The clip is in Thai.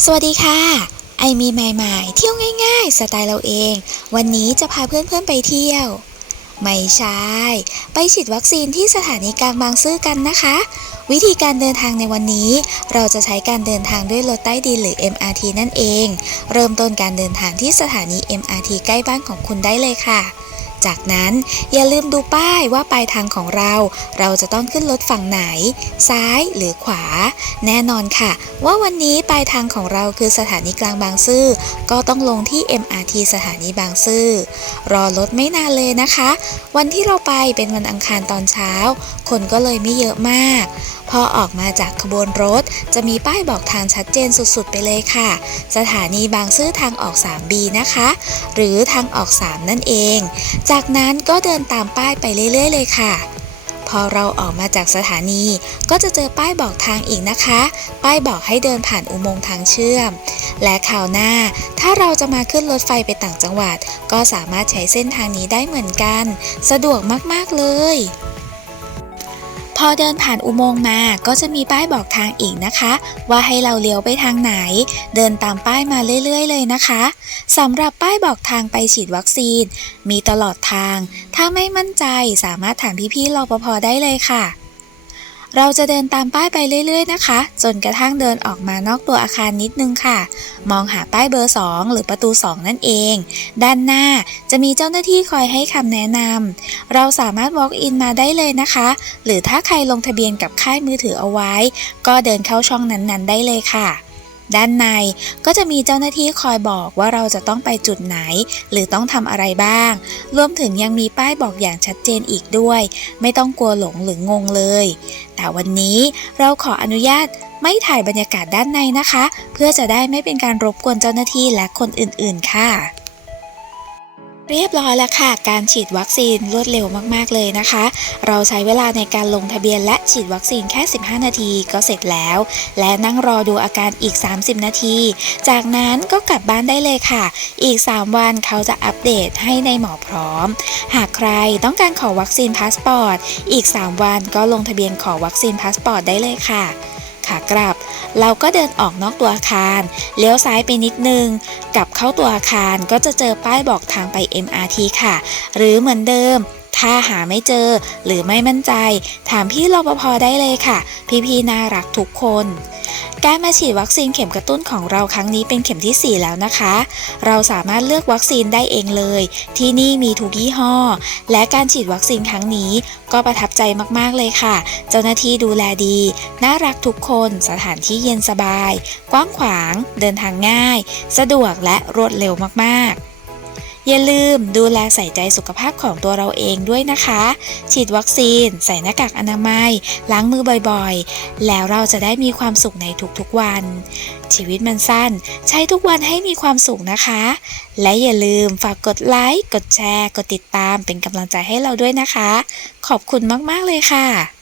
สวัสดีค่ะ ไอมีใหม่ๆ เที่ยวง่ายๆ สไตล์เราเอง วันนี้จะพาเพื่อนๆไปเที่ยว ไม่ใช่ ไปฉีดวัคซีนที่สถานีกลางบางซื่อกันนะคะ วิธีการเดินทางในวันนี้ เราจะใช้การเดินทางด้วยรถใต้ดินหรือ MRT นั่นเอง เริ่มต้นการเดินทางที่สถานี MRT ใกล้บ้านของคุณได้เลยค่ะ จากนั้นอย่าลืมดูป้ายว่าปลายทางของเรา เราจะต้องขึ้นรถฝั่งไหน ซ้ายหรือขวา แน่นอนค่ะ ว่าวันนี้ปลายทางของเราคือสถานีกลางบางซื่อก็ต้องลงที่ MRT สถานีบางซื่อรอรถไม่นานเลยนะคะ วันที่เราไปเป็นวันอังคารตอนเช้า คนก็เลยไม่เยอะมาก พอออกมาจากขบวนรถ จะมีป้ายบอกทางชัดเจนสุดๆ ไปเลยค่ะ สถานีบางซื่อทางออก 3B นะคะ หรือทางออก 3 นั่นเองจากนั้นก็เดินตามป้ายไปเรื่อย ๆ เลยค่ะ พอเราออกมาจากสถานีก็จะเจอป้ายบอกทางอีกนะคะ ป้ายบอกให้เดินผ่านอุโมงค์ทางเชื่อม และข่าวหน้า ถ้าเราจะมาขึ้นรถไฟไปต่างจังหวัด ก็สามารถใช้เส้นทางนี้ได้เหมือนกัน สะดวกมากๆเลย อเดินผ่านอุโมงค์มาก็จะมีป้ายบอกทางอีกนะคะ ว่าให้เราเลี้ยวไปทางไหน เดินตามป้ายมาเรื่อย ๆ เลยนะคะสำหรับป้ายบอกทางไปฉีดวัคซีน มีตลอดทาง ถ้าไม่มั่นใจสามารถถามพี่ๆรปภได้เลยค่ะ เราจะเดินตามป้ายไปเรื่อยๆนะคะ จนกระทั่งเดินออกมานอกตัวอาคารนิดนึงค่ะ มองหาป้ายเบอร์ 2 หรือประตู 2 นั่นเอง ด้านหน้าจะมีเจ้าหน้าที่คอยให้คำแนะนำเราสามารถ walk in มาได้เลยนะคะ หรือถ้าใครลงทะเบียนกับค่ายมือถือเอาไว้ ก็เดินเข้าช่องนั้นๆ ได้เลยค่ะ ด้านในก็จะมีเจ้าหน้าที่คอยบอกว่าเราจะต้องไปจุดไหน หรือต้องทำอะไรบ้าง รวมถึงยังมีป้ายบอกอย่างชัดเจนอีกด้วย ไม่ต้องกลัวหลงหรืองงเลย แต่วันนี้เราขออนุญาตไม่ถ่ายบรรยากาศด้านในนะคะ เพื่อจะได้ไม่เป็นการรบกวนเจ้าหน้าที่และคนอื่นๆค่ะ เรียบร้อยแล้วค่ะ การฉีดวัคซีนรวดเร็วมากๆเลยนะคะ เราใช้เวลาในการลงทะเบียนและฉีดวัคซีนแค่ 15 นาทีก็เสร็จแล้ว และนั่งรอดูอาการอีก 30 นาที จากนั้นก็กลับบ้านได้เลยค่ะ อีก 3 วันเขาจะอัปเดตให้ในหมอพร้อม หากใครต้องการขอวัคซีนพาสปอร์ต อีก 3 วันก็ลงทะเบียนขอวัคซีนพาสปอร์ตได้เลยค่ะ ขากลับ เราก็เดินออกนอกตัวอาคาร เลี้ยวซ้ายไปนิดนึง กลับเข้าตัวอาคารก็จะเจอป้ายบอกทางไป MRT ค่ะ หรือเหมือนเดิม ถ้าหาไม่เจอหรือไม่มั่นใจ ถามพี่รปภได้เลยค่ะ พี่ๆน่ารักทุกคน การมาฉีดวัคซีนเข็มกระตุ้นของเราครั้งนี้เป็นเข็มที่ 4 แล้วนะคะ เราสามารถเลือกวัคซีนได้เองเลย ที่นี่มีทุกยี่ห้อ และการฉีดวัคซีนครั้งนี้ก็ประทับใจมากๆเลยค่ะ เจ้าหน้าที่ดูแลดี น่ารักทุกคน สถานที่เย็นสบาย กว้างขวาง เดินทางง่าย สะดวกและรวดเร็วมากๆ อย่าลืมดูแลใส่ใจสุขภาพของตัวเราเองด้วยนะคะ ฉีดวัคซีน ใส่หน้ากากอนามัย ล้างมือบ่อยๆ แล้วเราจะได้มีความสุขในทุกๆวัน ชีวิตมันสั้น ใช้ทุกวันให้มีความสุขนะคะ และอย่าลืมฝากกดไลค์ กดแชร์ กดติดตามเป็นกำลังใจให้เราด้วยนะคะ ขอบคุณมากๆเลยค่ะ